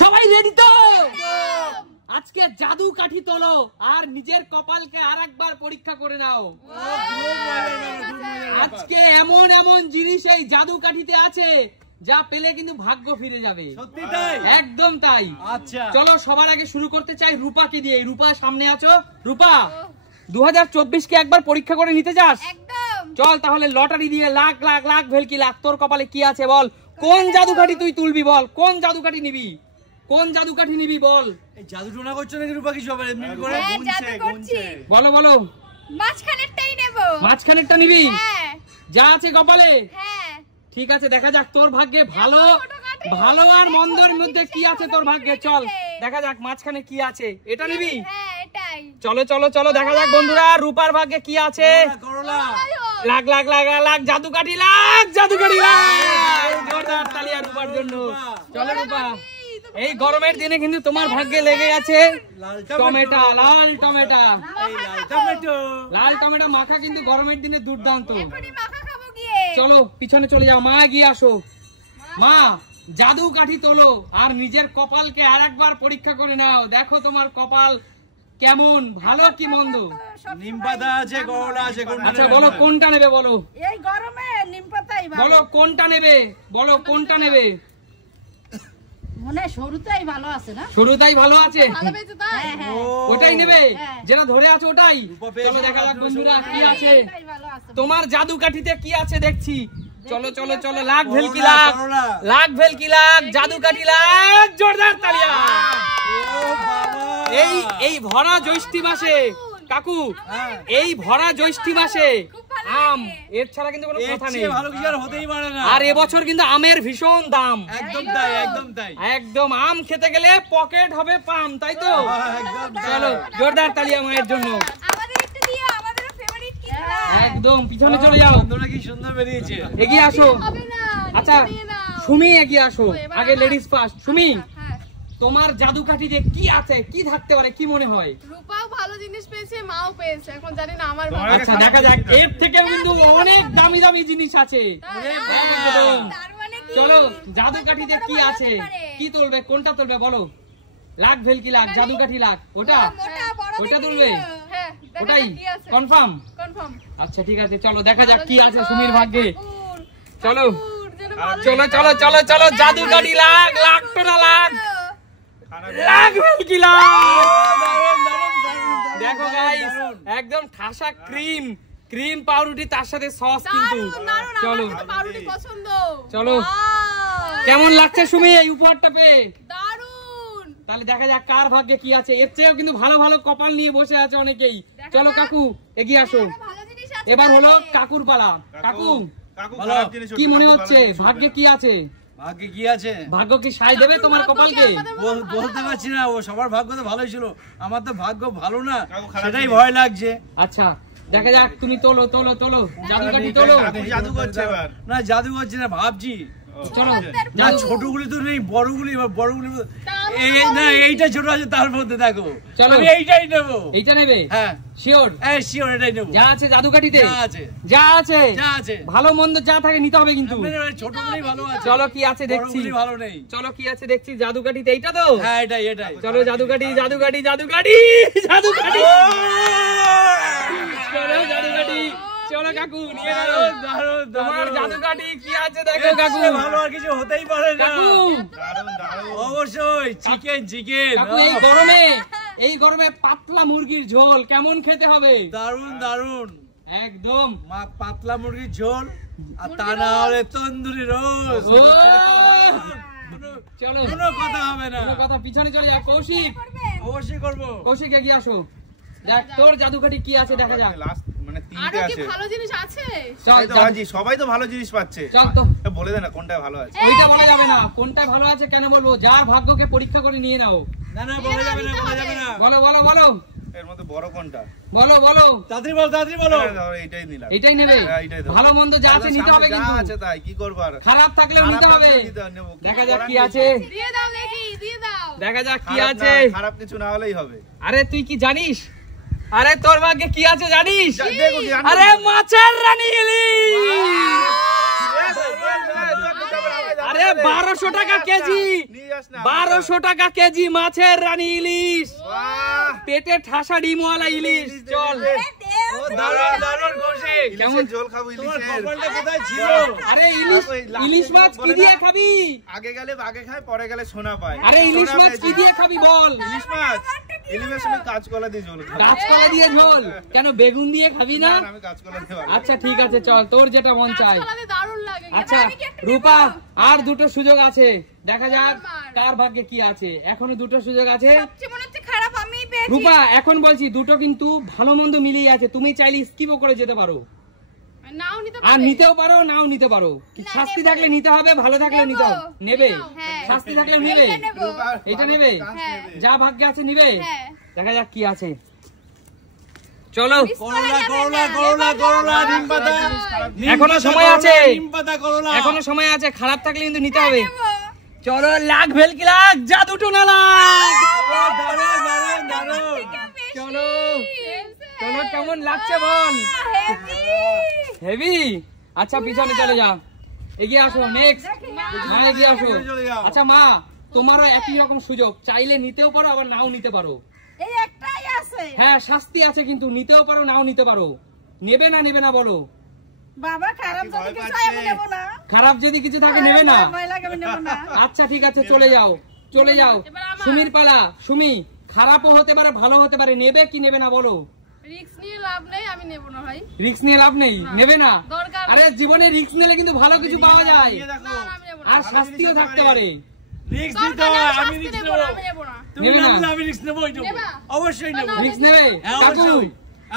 সবাই রেডি তো? আজকে জাদু কাঠি তোলো আর নিজের কপালকে আরেকবার পরীক্ষা করে নাও। আজকে এমন এমন জিনিস এই জাদু কাঠিতে আছে যা পেলে কিন্তু ভাগ্য ফিরে যাবে। সত্যি তাই? একদম তাই। আচ্ছা চলো সবার আগে শুরু করতে চাই রূপাকে দিয়ে। রূপা সামনে আছো। রূপা 2024 কে একবার পরীক্ষা করে নিতে চাস? একদম। চল তাহলে লটারি দিয়ে লাখ লাখ লাখ ভেলকি লাখ। তোর কপালে কি আছে বল? কোন জাদু কাঠি তুই তুলবি বল? কোন জাদু কাঠি নিবি? কোন জাদু কাঠি নিবি বল? এই জাদু টোনা করছো নাকি রূপা? কিছু হবে এমনি করে? হ্যাঁ, জাদু করছি। বলো বলো। মাঝখানেরটাই নেব। মাঝখানেরটা নিবি? হ্যাঁ যা আছে কপালে? হ্যাঁ। ঠিক আছে, দেখা যাক তোর ভাগ্যে ভালো ভালো আর মন্দর মধ্যে কি আছে তোর ভাগ্যে। চল দেখা যাক মাঝখানে কি আছে। এটা নিবি? হ্যাঁ এটাই। চলো চলো চলো দেখা যাক বন্ধুরা রূপার ভাগ্যে কি আছে। করলা লাখ লাখ লাখ লাখ জাদু কাঠি লাখ জাদু কাঠি লাখ। জোরদার তালিয়া রূপার জন্য। চলো রূপা, এই গরমের দিনে কিন্তু তোমার ভাগ্যে লেগে আছে টমেটো। লাল টমেটো, এই লাল টমেটো। লাল টমেটো মাখা কিন্তু গরমের দিনে দুর্দান্ত। এখনই মাখা খাবো গিয়ে। চলো পিছনে চলে যাও, মা এগিয়ে আসো। মা জাদু কাঠি তোলো আর নিজের কপালকে আরেকবার পরীক্ষা করে নাও। দেখো তোমার কপাল কেমন, ভালো কি মন্দ। নিম পাতা আছে, করলা আছে, কোনটা আচ্ছা নেবে? বলো কোনটা নেবে বলো। এই গরমে নিম পাতাই ভালো। বলো কোনটা নেবে, বলো কোনটা নেবে। মনে সরুটাই ভালো আছে না? শুরুটাই ভালো আছে, ভালো পেয়েছো তাই? হ্যাঁ ও, ওটাই নেবে হ্যাঁ। যেটা ধরে আছে ওটাই। রূপা পেয়েছে, চলো দেখা যাক রূপা বন্ধুরা পেয়েছে। কি আছে এটাই ভালো আছে। তোমার জাদু কাঠিতে। কি আছে দেখছি। চলো চলো চলো লাখ করলা, ভেলকি লাখ করলা। লাখ ভেলকি লাখ জাদু কাঠি লাখ। জোরদার তালিয়া। ও বাবা, এই এই ভরা জ্যৈষ্ঠী মাসে কাকু, হ্যাঁ। এই ভরা জ্যৈষ্ঠী মাসে আম, এর ছাড়া কিন্তু কোনো এর কথা নেই। চেয়ে ভালো কিছু আর হতেই পারে না। আর এবছর কিন্তু আমের ভীষণ দাম। একদম তাই, একদম তাই। একদম আম খেতে গেলে পকেট হবে পাম, তাই তো? একদম তাই। চলো জোরদার তালিয়া মায়ের জন্য। আমাদের একটু দিও, আমাদের ফেভারিট কি? একদম পিছনে চলে যাও, বন্ধুরা কি সুন্দর বেরিয়েছে। এগিয়ে আসো। হবে না। আচ্ছা সুমি এগিয়ে আসো, এবার আগে আমার। Ladies first. সুমি হ্যাঁ। তোমার জাদু কাঠিতে কি আছে, কি থাকতে পারে, কি মনে হয়? রূপাও ভালো জিনিস পেয়েছে, মাও পেয়েছে, এখন জানি না আমার আচ্ছা দেখা যাক, এর থেকেও কিন্তু অনেক দামি দামি জিনিস আছে। একদম। তার মানে কি? চলো জাদু কাঠিতে কি আছে, কি তুলবে, কোনটা তুলবে বলো? লাখ ভেলকি লাখ জাদু কাঠি লাখ, ওটা মোটা বড় ওটা দেখে তুলবে? নিও। হ্যাঁ দেখা ওটাই যাক কি আছে। কনফার্ম? কনফার্ম। আচ্ছা ঠিক আছে, চলো দেখা যাক কি আছে সুমির ভাগ্যে। চলো যেন ভালো চলো চলো চলো চলো জাদু কাঠি লাখ লাখ টোনা লাখ লাখ ভেলকি লাখ। দারুণ, দারুণ, দারুণ, দেখো দারুণ, গাইস দারুণ। একদম ঠাসা ক্রিম, ক্রিম পাউরুটি তার সাথে সস কিন্তু। দারুণ, চলো আমার তো পাউরুটি পছন্দ। চলো। Wow! কেমন লাগছে সুমি এই উপহারটা পেয়ে? দারুণ। তাহলে দেখা যাক কার ভাগ্যে কি আছে। এর চেয়েও কিন্তু ভালো ভালো কপাল নিয়ে বসে আছে অনেকেই। চলো কাকু এগিয়ে আসো। ভালো জিনিস আছে। এবার হলো কাকুর পালা। কাকু বলো, কি মনে হচ্ছে, ভাগ্যে কি আছে? ভাগ্যে কি আছে? ভাগ্য কি সায় দেবে তোমার কপালকে? বলতে পারছি না। ও সবার ভাগ্য তো ভালোই ছিল, আমার তো ভাগ্য ভালো না, সেটাই ভয় লাগছে। আচ্ছা দেখা যাক, তুমি তোলো তোলো তোলো জাদু কাঠি তোলো। জাদু করছে এবার। না জাদু করছি না, ভাবছি। চলো না ছোটগুলি তো নেই, বড়গুলি, এবার বড়গুলি এই না, এইটা ছোট আছে তার মধ্যে দেখো। চলো। আমি এইটাই নেবো। এইটা নেবে? হ্যাঁ শিওর? শিওর এটাই নেবো। যা আছে জাদু কাঠিতে, যা আছে, যা আছে, যা আছে। ভালো মন্দ যা থাকে নিতে হবে কিন্তু। ছোটগুলি ভালো আছে, চলো কি আছে দেখছি। বড়গুলি ভালো নেই। চলো কি আছে দেখছি জাদু কাঠিতে। এইটা তো? হ্যাঁ এটাই এটাই। চলো জাদু কাঠি জাদু কাঠি জাদু কাঠি জাদু কাঠি। চলো জাদু কাঠি, চলো কাকু নিয়ে গেলো। দারুণ, তোমার দারুণ। জাদু কাঠি কি আছে দেখো কাকু। ভালো আর কিছু হতেই পারে না। কাকু দারুণ দারুণ। অবশ্যই চিকেন চিকেন। কাকু এই গরমে পাতলা মুরগির ঝোল কেমন খেতে হবে? দারুণ দারুণ। একদম। মা পাতলা মুরগির ঝোল আর তা না হলে তন্দুরি রোজ। ও, চলো কোনো কথা হবে না। কোনো কথা, পিছনে চলে যা। কৌশিক অবশ্যই করবো। কৌশিক এগিয়ে আসো, দেখ তোর জাদু কাঠি কি আছে দেখা যাক। লাস্ট মানে তিনটে আরো কি আছে। ভালো জিনিস আছে? চল সবাই তো চল হাজি, সবাই তো ভালো জিনিস পাচ্ছে। চল তো। বলে দে না কোনটা ভালো আছে। ওইটা বলা যাবে না, কোনটায় ভালো আছে কেন বলবো? যার ভাগ্যকে পরীক্ষা করে নিয়ে নাও। না না বলা যাবে না, বলা যাবে না। বলো বলো বলো এর মধ্যে বড় কোনটা? বলো বলো। তাড়াতাড়ি বলো, তাড়াতাড়ি বলো। এইটাই নিলাম। এইটাই নেবে? হ্যাঁ, এইটাই দেবো। ভালো মন্দ যা আছে নিতে হবে যা কিন্তু। আছে তাই কি করব আর। খারাপ থাকলেও নিতে খারাপ হবে। থাকলে নিতে হবে, নেবো। দেখা যাক কি করার আছে, দিয়ে দাও দেখি, দিয়ে দাও। দেখা যাক কি খারাপ আছে। না, খারাপ কিছু না হলেই হবে। আরে তুই কি জানিস? আরে তোর ভাগ্যে কি আছে জানিস? দেখো কি আরে মাছের রানী ইলিশ। আরে আরে 1200 টাকা কেজি, নিয়ে যাস না 1200 টাকা কেজি মাছের রানী ইলিশ, বাহ পেটে ঠাসা ডিমওয়ালা ইলিশ। চল দারুণ দারুণ কৌশিক, কেমন ঝোল খাবো তোমার ইলিশের কপালটা কোথায় ছিল? আরে ইলিশ মাছ কি দিয়ে খাবি? আগে গেলে বাগে খায়, পরে গেলে সোনা পায়। আরে ইলিশ সোনা মাছ পেয়েছি। কি দিয়ে খাবি বল? ইলিশ মাছ ইলিশের সঙ্গে কাঁচকলা দিয়ে ঝোল খাবো। কাঁচকলা দিয়ে ঝোল, কেন বেগুন দিয়ে খাবি না? না, আমি কাঁচকলা দিয়ে পারবো। আচ্ছা ঠিক আছে, চল তোর যেটা মন চায়। কাঁচকলাতে দারুণ লাগে। আচ্ছা রূপা, আর দুটো সুযোগ আছে, দেখা যাক কার ভাগ্যে কি আছে। এখনো দুটো সুযোগ আছে। সবচেয়ে মনে হচ্ছে খারাপ আমিই পেয়েছি। রূপা এখন বলছি দুটো কিন্তু ভালো মন্দ মিলিয়ে আছে, তুমি চাইলে স্কিপও করে যেতে পারো, নাও নিতে আর পারবে। নিতেও পারো নাও নিতে পারো। শাস্তি থাকলে নিতে হবে, ভালো থাকলে নিতে হবে। নেবে? হ্যাঁ। শাস্তি থাকলে নেবে? এইটা নেবো। এটা নেবে? হ্যাঁ। যা ভাগ্যে আছে নিবে। হ্যাঁ। দেখা যাক কি আছে। চলো করলা করলা করলা করলা নিম পাতা, নিম এখনো পাতা, সময় করলা, আছে। নিম পাতা করলা। এখনো সময় আছে, খারাপ থাকলে কিন্তু নিতে হবে। চলো লাখ ভেলকি লাখ, জাদু টোনা লাখ। দারুণ দারুণ দারুণ। চলো চলো, কেমন লাগছে বল? হেভি। আচ্ছা পিছনে চলে যা, এগিয়ে আসো। নেক্সট মা, এগিয়ে আসো। চলে যাও। আচ্ছা মা, তোমারও একই রকম সুযোগ, চাইলে নিতেও পারো আবার নাও নিতে পারো। এই একটাই আছে। হ্যাঁ শাস্তি আছে, কিন্তু নিতেও পারো নাও নিতে পারো। নেবে না বলো? বাবা খারাপ যদি কিছু হয় আমি নেব না। খারাপ যদি কিছু থাকে নেবে না? ভয় লাগে, আমি নেব না। আচ্ছা ঠিক আছে, চলে যাও চলে যাও। সুমির পালা। সুমি, খারাপও হতে পারে ভালো হতে পারে, নেবে কি নেবে না বলো? রিস্ক নিয়ে লাভ নেই, আমি নেব না ভাই। রিস্ক নিয়ে লাভ নেই, নেবে না? দরকার নেই। আরে জীবনে রিস্ক নিলে কিন্তু ভালো কিছু পাওয়া যায়, নিয়ে দেখো। না, আমি নেব না। আর শাস্তিও থাকতে পারে। রিস্ক দরকার নিতে নেই, হয়, আমি আমি শাস্তি রিস্ক নেব নেবো। না, আমি নেব না। তুমি নেবে না না? বললে আমি রিস্ক নেবোই নেবো। নেবা? অবশ্যই নেবো। রিস্ক নেবে? হ্যাঁ, কাকু অবশ্যই।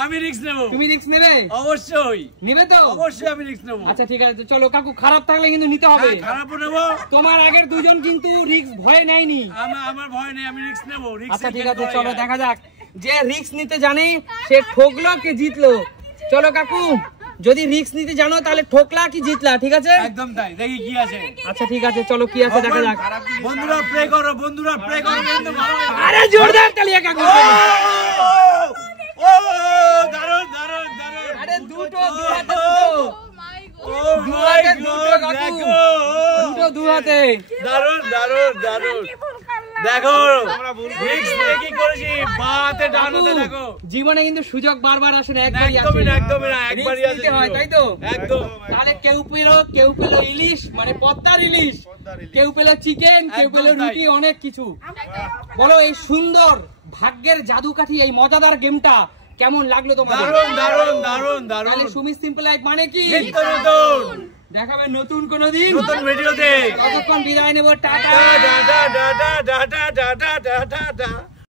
আমি রিস্ক নেবো। তুমি রিস্ক নেবে? অবশ্যই নেবে তো? অবশ্যই আমি রিস্ক নেবো। আচ্ছা ঠিক আছে, চলো কাকু, খারাপ থাকলে কিন্তু নিতে হবে। হ্যাঁ, খারাপও নেবো। তোমার আগের দুজন কিন্তু রিস্ক ভয়ে নেয়নি। আমার ভয় নেই, আমি রিস্ক নেবো। রিস্ক আচ্ছা ঠিক আছে, চলো দেখা যাক যে রিস্ক নিতে জানে সে ঠকলো কি জিতলো। চলো কাকু, যদি রিস্ক নিতে জানো তাহলে ঠকলা কি জিতলা, ঠিক আছে? একদম তাই, দেখি কি আছে। আচ্ছা ঠিক আছে, চলো কি আছে দেখা যাক। বন্ধুরা প্রে করো, বন্ধুরা প্রে করো, কিন্তু ভালো হবে। আরে জোরদার তালিয়া কাকু। ও দারুণ দারুণ দারুণ। আরে দুটো দু হাতে ও মাই গড। দু হাতে দুটো কাকু, দুটো দু হাতে। দারুণ দারুণ দারুণ। দেখো রিস্ক নিয়ে কি করেছি, বাতে ডান হাতে দেখো। জীবনে কিন্তু সুযোগ বারবার আসে না, একবারই আসে। একদমই না, একদমই না, একবারই রিস্ক আসে নিতে হয়, সুযোগ। তাই তো? একদম। তাহলে কেউ পেলো ইলিশ, মানে পদ্মার ইলিশ, কেউ পেলো চিকেন, কেউ একদম পেলো তাই। রুটি, অনেক কিছু। বলো এই সুন্দর ভাগ্যের জাদুকাঠি, এই মজাদার গেমটা কেমন লাগলো তোমাদের? দারুণ দারুণ দারুণ তাহলে দারুণ। সুমি সিম্পল লাইফ মানে কি? নিত্য নতুন দেখাবে নতুন কোন দিন। নতুন ভিডিওতে। ততক্ষণ বিদায় নেবো, tata. Tata tata tata tata tata tata.